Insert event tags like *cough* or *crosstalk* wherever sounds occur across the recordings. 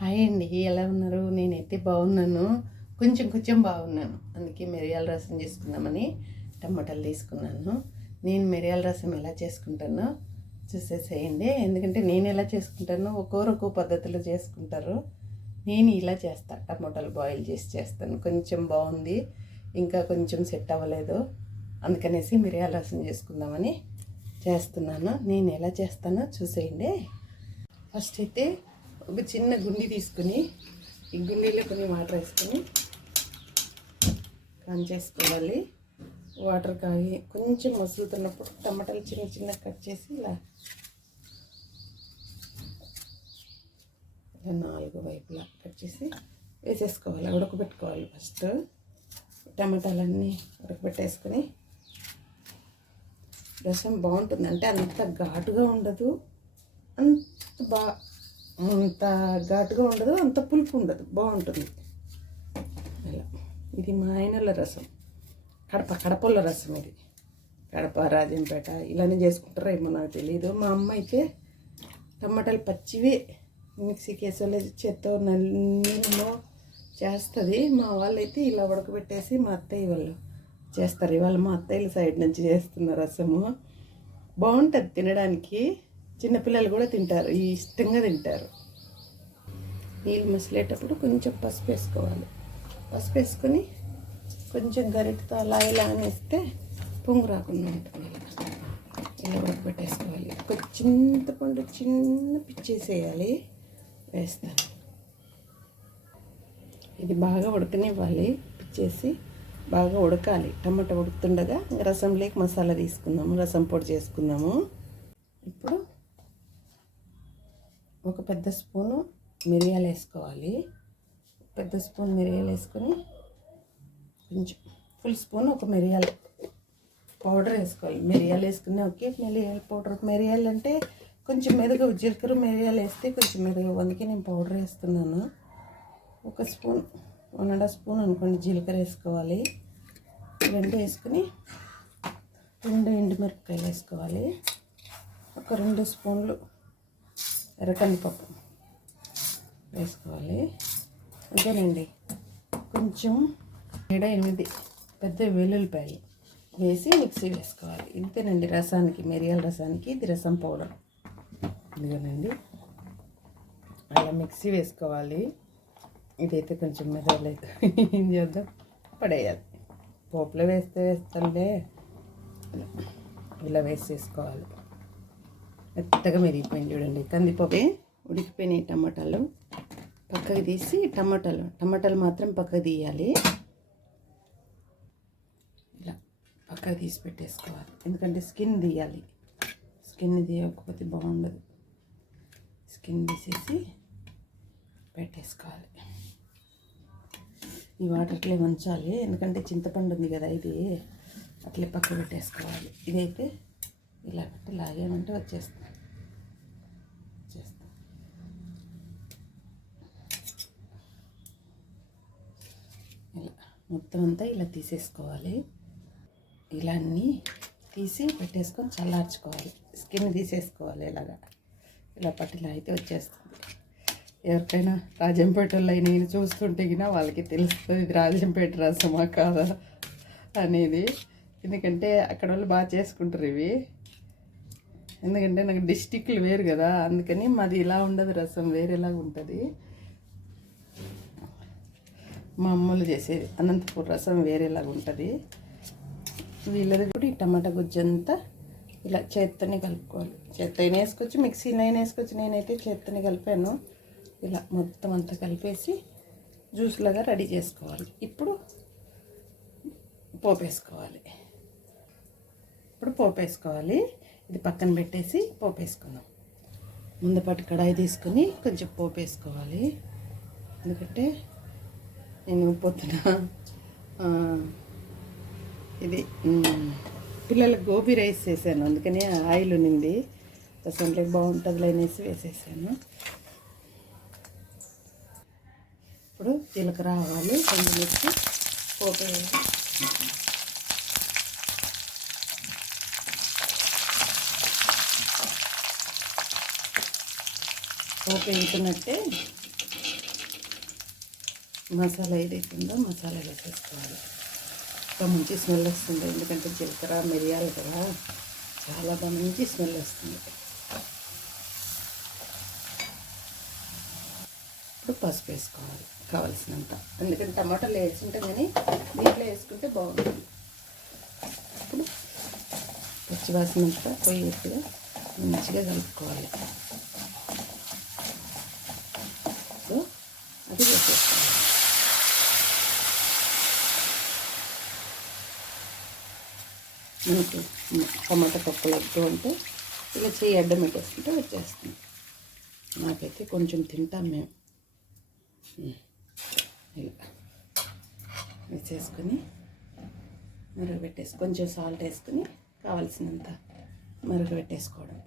Hi అండి. ఎలా ఉన్నారు? నేనైతే బాగున్నాను. కొంచెం కొంచెం బాగున్నాను. అందుకే మిరియాల రసం చేసుకుందామని టమాటాలు తీసుకున్నాను. నేను మిరియాల రసం ఎలా చేసుకుంటానో చూసేసేయండి. ఎందుకంటే నేను ఎలా చేసుకుంటానో ఒక్కొరు ఒక్కో పద్ధతిలో చేసుకుంటారు. నేను ఇలా చేస్తాను టమాటాలు బాయిల్ చేసి చేస్తాను. కొంచెం బాగుంది. ఇంకా కొంచెం సెట్ అవ్వలేదు. అందుకనేసి మిరియాల రసం చేసుకుందామని చేస్తున్నాను. నేను ఎలా చేస్తానో చూసేయండి. ఫస్ట్ అయితే ఒక చిన్న గుండి తీసుకుని ఈ గుండీలో కొన్ని వాటర్ వేసుకొని చేసుకోవాలి వాటర్ కాగి కొంచెం మసులుతున్నప్పుడు టమాటాలు చిన్న చిన్న కట్ చేసి ఇలా ఇలా నాలుగు వైపులా కట్ చేసి వేసేసుకోవాలి ఉడకబెట్టుకోవాలి ఫస్ట్. టమాటాలన్నీ ఉడకబెట్టేసుకొని రసం బాగుంటుంది. అంటే అంత ఘాటుగా ఉండదు. అంత బాగా అంత ఘాటుగా ఉండదు అంత పులుపు ఉండదు. బాగుంటుంది. అలా ఇది మా ఆయనల రసం. కడప కడపల రసం ఇది. కడప రాజంపేట ఇలానే చేసుకుంటారో ఏమో నాకు తెలియదు మా అమ్మ అయితే టమాటాలు పచ్చివే మిక్సీకి వేసలే చేత్తో నీళ్ళలో చేస్తుంది. మా వాళ్ళైతే ఇలా ఉడకబెట్టేసి మా అత్తయ్య వాళ్ళు చేస్తారు. ఇవాళ మా అత్తయ్యల సైడ్ నుంచి చేస్తున్న రసము. బాగుంటుంది తినడానికి. చిన్నపిల్లలు కూడా తింటారు ఈ ఇష్టంగా తింటారు. నీళ్ళు మసిలేటప్పుడు కొంచెం పసుపు వేసుకోవాలి. పసుపు వేసుకొని కొంచెం గరిటతో అలా ఇలా అనేస్తే పొంగు రాకుండా ఉంటుంది. ఇలా ఉడకబెట్టేసుకోవాలి. ఒక చింతపండు చిన్న పిచ్చేసేయాలి. వేస్తాను. ఇది బాగా ఉడకనివ్వాలి. పిచ్చేసి బాగా ఉడకాలి. టమాటా ఉడుకుతుండగా రసం లేక మసాలా తీసుకుందాము రసం పొడి చేసుకుందాము. ఇప్పుడు ఒక పెద్ద స్పూను మిరియాలు వేసుకోవాలి. పెద్ద స్పూన్ మిరియాలు వేసుకొని కొంచెం ఫుల్ స్పూన్ ఒక మిరియాలు పౌడర్ వేసుకోవాలి. మిరియాలు వేసుకునే ఒకే మిరియాల పౌడర్ మిరియాలు అంటే కొంచెం మెరుగు జీలకర్ర మిరియాలు వేస్తే కొంచెం మెరుగు అందుకే నేను పౌడర్ వేస్తున్నాను. ఒక spoon one and half spoon అనుకోండి జీలకర్ర వేసుకోవాలి. రెండు వేసుకుని రెండు ఎండుమిరపకాయలు వేసుకోవాలి. ఒక రెండు స్పూన్లు ఎర్రకందిపప్పు వేసుకోవాలి. అంతేనండి. కొంచెం ఏడ ఎనిమిది పెద్ద వెల్లుల్లిపాయలు వేసి మిక్సీ వేసుకోవాలి. ఇంతేనండి రసానికి మిరియాల రసానికి ఇది రసం పౌడర్. ఇదిగోనండి. అలా మిక్సీ వేసుకోవాలి. ఇదైతే కొంచెం మెదలేదు *laughs* ఏం చేద్దాం? పడేయాలి. పోపులో వేస్తే వేస్తాండే ఇలా వేసేసుకోవాలి. మెత్తగా మెరిగిపోయింది చూడండి. కందిపప్పు ఉడికిపోయినాయి టమాటాలు. పక్కకు తీసి టమాటాలు. టమాటాలు మాత్రం పక్కకు తీయాలి. ఇలా పక్కకు తీసి పెట్టేసుకోవాలి. ఎందుకంటే స్కిన్ తీయాలి. స్కిన్ తీయకపోతే బాగుండదు. స్కిన్ తీసేసి పెట్టేసుకోవాలి. ఈ వాటర్ అట్లే ఉంచాలి. ఎందుకంటే చింతపండు ఉంది కదా ఇది. అట్లే పక్క పెట్టేసుకోవాలి. ఇదైతే ఇలా పెట్టి లాగేమంటే వచ్చేస్తుంది ఇలా మొత్తం అంతా ఇలా తీసేసుకోవాలి. ఇలా అన్నీ తీసి పెట్టేసుకొని చల్లార్చుకోవాలి. స్కిన్ తీసేసుకోవాలి ఇలాగా. ఇలా పట్టిలా అయితే వచ్చేస్తుంది. ఎవరికైనా రాజంపేటలో నేను చూస్తుంటే గినా వాళ్ళకి తెలుస్తుంది ఇది రాజంపేట రసమా కాదా అనేది. ఎందుకంటే అక్కడ వాళ్ళు బాగా చేసుకుంటారు ఇవి. ఎందుకంటే నాకు డిస్టిక్లు వేరు కదా అందుకని మాది ఇలా ఉండదు రసం వేరేలాగా ఉంటుంది. మా అమ్మలు చేసేది అనంతపూర్ రసం వేరేలాగా ఉంటుంది. వీళ్ళది కూడా ఈ టమాటా గుజ్జంతా ఇలా చేత్తోనే కలుపుకోవాలి. చేత్తో వేసుకొచ్చి మిక్సీలో వేసుకొచ్చి నేనైతే చేత్తోనే కలిపాను. ఇలా మొత్తం అంతా కలిపేసి జ్యూస్ లాగా రెడీ చేసుకోవాలి. ఇప్పుడు పోపు వేసుకోవాలి. ఇప్పుడు పోపు వేసుకోవాలి. ఇది పక్కన పెట్టేసి పోపు వేసుకుందాం. కడాయి తీసుకొని కొంచెం పోపు వేసుకోవాలి. ఎందుకంటే నేను పొద్దున ఇది పిల్లలకు గోబీ రైస్ చేశాను అందుకని ఆయిల్ ఉన్నింది. రసంలోకి బాగుంటుంది అనేసి వేసేసాను. ఇప్పుడు జీలకర్ర ఆవాలు కొంచెం వేసి పోపు. పోపు వేసుకున్నట్టే మసాలా ఏదైతే ఉందో మసాలా వేసేసుకోవాలి. ఇంకా మంచి స్మెల్ వస్తుంది. ఎందుకంటే జీలకర్ర మిరియాలు కదా. చాలా బాగా మంచి స్మెల్ వస్తుంది. ఇప్పుడు పసుపు వేసుకోవాలి. కావలసినంత. ఎందుకంటే టమాటాలు వేసుకుంటే కానీ దీంట్లో వేసుకుంటే బాగుంటుంది. ఇప్పుడు పచ్చివాసన అంతా పోయేట్టుగా మంచిగా కలుపుకోవాలి. అది వేసేసుకోవాలి. మనకి టమాటా పప్పు లడ్డు అంటే ఇలా చేయి అడ్డం పెట్టేసుకుంటే వచ్చేస్తుంది. నాకైతే కొంచెం తింటాం మేము. ఇలా వేసేసుకొని మరగబెట్టేసి కొంచెం సాల్ట్ వేసుకొని కావాల్సినంత మరగబెట్టేసుకోవడం.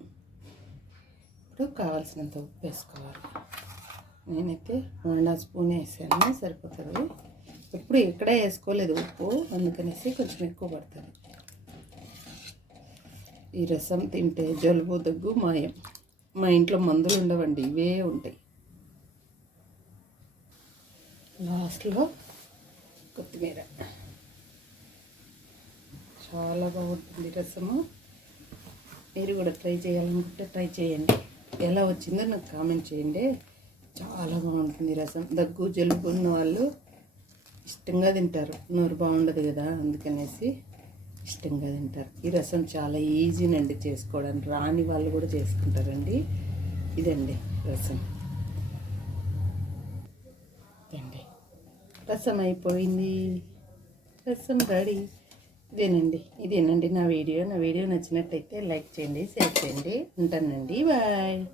ఇప్పుడు కావాల్సినంత ఉప్పు వేసుకోవాలి. నేనైతే వండా స్పూన్ వేసాను సరిపోతుంది. ఇప్పుడు ఇక్కడే వేసుకోలేదు ఉప్పు అందుకనేసి కొంచెం ఎక్కువ పడుతుంది. ఈ రసం తింటే జలుబు దగ్గు మాయం. మా ఇంట్లో మందులు ఉండవండి ఇవే ఉంటాయి. లాస్ట్లో కొత్తిమీర. చాలా బాగుంటుంది రసము. మీరు కూడా ట్రై చేయాలనుకుంటే ట్రై చేయండి. ఎలా వచ్చిందో నాకు కామెంట్ చేయండి. చాలా బాగుంటుంది రసం. దగ్గు జలుబు ఉన్న వాళ్ళు ఇష్టంగా తింటారు. నోరు బాగుండదు కదా అందుకనేసి. ఇష్టంగా తింటారు. ఈ రసం చాలా ఈజీనండి చేసుకోవడానికి. రాని వాళ్ళు కూడా చేసుకుంటారండి. ఇదండి రసం. ఇదండి. రసం అయిపోయింది. రసం రెడీ. ఇదేనండి. ఇదేనండి నా వీడియో. నా వీడియో నచ్చినట్టయితే లైక్ చేయండి షేర్ చేయండి. ఉంటానండి. బాయ్.